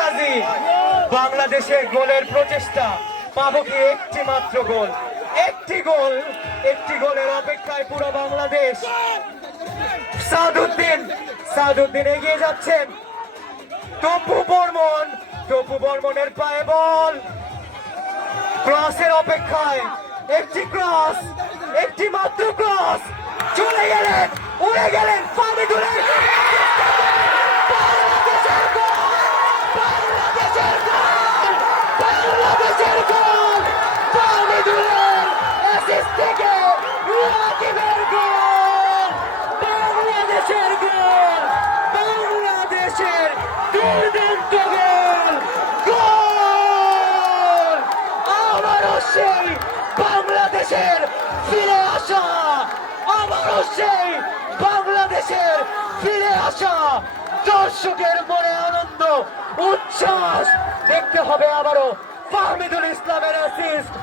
কাজী। বাংলাদেশের গোলের প্রচেষ্টা। পাবো কি একটি মাত্র গোল? একটি গোল, একটি গোলের অপেক্ষায় পুরো বাংলাদেশ। সাদুদ্দিন সাদুদ্দিন এগিয়ে যাচ্ছেন। টপু বর্মন টপু বর্মনের পায়ে বল। ক্রসের অপেক্ষায় একটি ক্রস, একটি মাত্র ক্রস। চলে গেলেন ফামিদুলের বাংলাদেশের গোল! বাংলাদেশের গোল! বাংলাদেশের গোল! ফামিদুলের assist থেকে রাকিবের গোল! বাংলাদেশের গোল! বাংলাদেশের দুর্দান্ত গোল! গোল! আবারও সেই বাংলাদেশের ফিরে আসা আবারও সেই বাংলাদেশের ফিরে আসা দর্শকের মনে আনন্দ, উচ্ছ্বাস দেখতে হবে আবারও ফাহমিদুল ইসলামের অ্যাসিস্ট